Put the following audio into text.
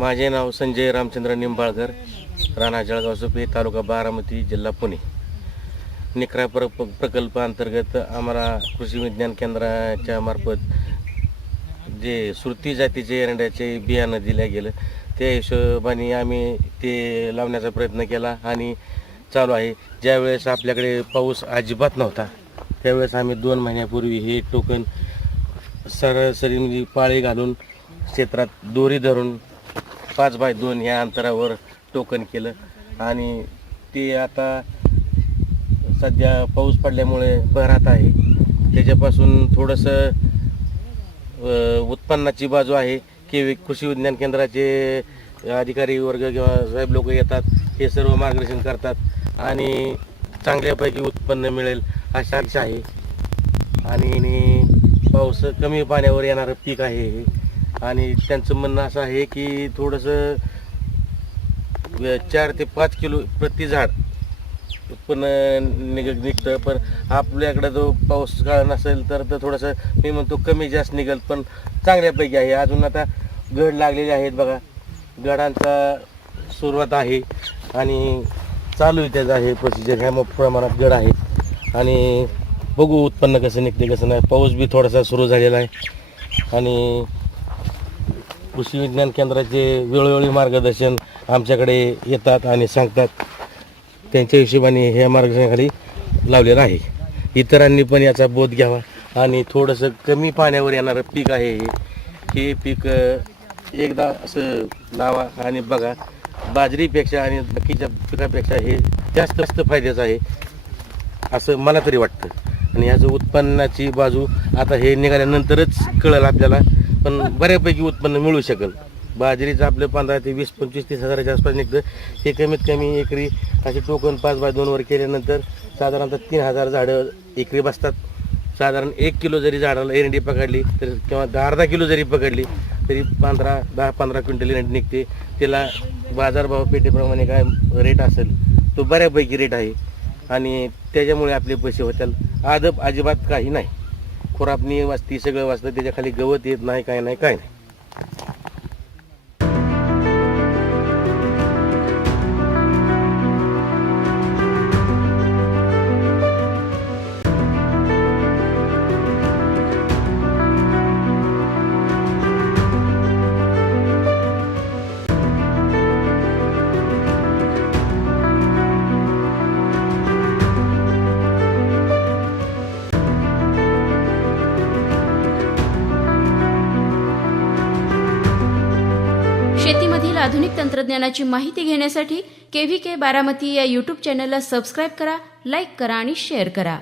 माझे नाव संजय रामचंद्र निंबाळकर, राणा जळगाव सुपे, तालुका बारामती, जिल्हा पुणे। निकरा प्रकल्प अंतर्गत आम्हाला कृषी विज्ञान केंद्राच्या मार्फत जे सुरती जातीचे एरंड्याचे बियाणं दिले गेलं, त्या हिशोबाने आम्ही ते लावण्याचा प्रयत्न केला आणि चालू आहे। ज्यावेळेस आपल्याकडे पाऊस अजिबात नव्हता त्यावेळेस आम्ही 2 महिन्यापूर्वी हे टोकन सरासरी म्हणजे पाळी घालून क्षेत्रात दोरी धरून 5x2 या अंतरावर टोकन केलं आणि ते आता सध्या पाऊस पडल्यामुळे बहरात आहे। त्याच्यापासून थोडंसं उत्पन्नाची बाजू आहे की कृषी विज्ञान केंद्राचे अधिकारी वर्ग किंवा साहेब लोक येतात, हे सर्व मार्गदर्शन करतात आणि चांगल्यापैकी उत्पन्न मिळेल अशी आशा आहे। आणि पाऊस कमी पाण्यावर येणारं पीक आहे हे, आणि त्यांचं म्हणणं असं आहे की थोडंसं 4 ते 5 किलो प्रति झाड उत्पन्न निघतं, पण आपल्याकडं जो पाऊस काळ नसेल तर थोडंसं मी म्हणतो कमी जास्त निघेल, पण चांगल्यापैकी आहे। अजून आता गड लागलेले आहेत बघा, गडांचा सुरुवात आहे आणि चालू आहे त्याचं आहे प्रोसिजर, ह्या प्रमाणात गड आहेत आणि बघू उत्पन्न कसं निघते कसं नाही। पाऊस बी थोडासा सुरू झालेला आहे आणि कृषी विज्ञान केंद्राचे वेळोवेळी मार्गदर्शन आमच्याकडे येतात आणि सांगतात, त्यांच्या हिशोबाने ह्या मार्गदर्शनाखाली लावलेलं आहे। इतरांनी पण याचा बोध घ्यावा आणि थोडंसं कमी पाण्यावर येणारं पीक आहे हे पीक एकदा असं लावा आणि बघा, बाजरीपेक्षा आणि बाकीच्या पिकापेक्षा हे जास्त फायद्याचं आहे असं मला तरी वाटतं। आणि ह्याचं उत्पन्नाची बाजू आता हे निघाल्यानंतरच कळेल आपल्याला, पण बऱ्यापैकी उत्पन्न मिळू शकेल। बाजरीचं आपलं 15 ते 20, 25, 30 हजाराच्या आसपास निघतं। हे कमीत कमी एकरी असे टोकन 5x2 वर केल्यानंतर साधारणतः 3000 झाडं एकरी बसतात। साधारण 1 किलो जरी झाडाला एरंडी पकडली तर किंवा अर्धा किलो जरी पकडली तरी 10-15 क्विंटल एरंडी निघते। त्याला बाजारभाव पेठेप्रमाणे काय रेट असेल तो बऱ्यापैकी रेट आहे आणि त्याच्यामुळे आपले पैसे होतील। आदब अजिबात काही नाही, खुरापणी वाजती, सगळं वाजतं, त्याच्या खाली गवत येत नाही, काय नाही काय नाही। शेतीमधील आधुनिक तंत्रज्ञानाची माहिती घेण्यासाठी KVK बारामती या YouTube चॅनलला सबस्क्राईब करा, लाईक करा आणि शेअर करा।